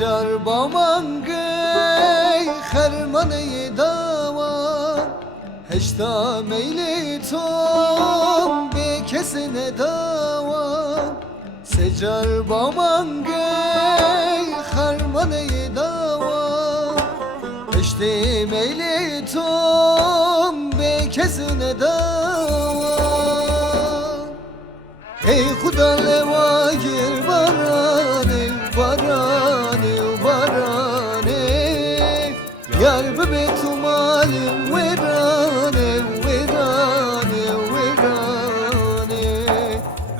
سجر با منگی خرمانه داوان هشتا میلی توم به کسی نداوان سجر با منگی خرمانه داوان هشتی میلی توم به کسی نداوان ای خدا لوا گیر بارانه بارانه بارانه یار به تو مالم ویرانه ویرانه ویرانه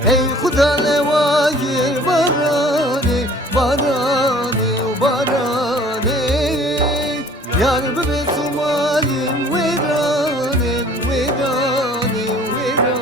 ای خدا لوا گیر بارانه بارانه بارانه یار به تو مالم ویرانه ویرانه ویرانه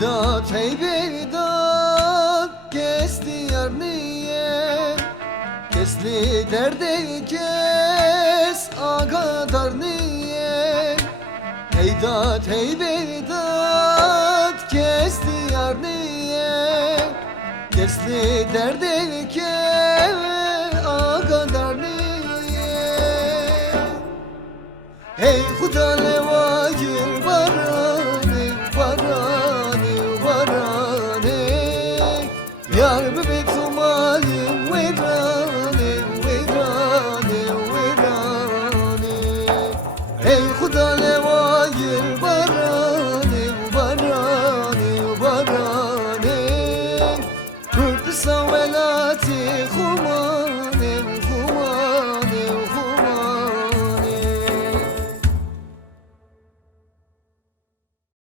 Vedat ey Vedat kesti yar niye Kesli derde kes agadar niye Vedat ey Vedat kesti yar niye Kesli derde kes agadar niye Ey Huda leva gir barane barane barane Yar be tumalim verane verane verane Ey Huda leva gir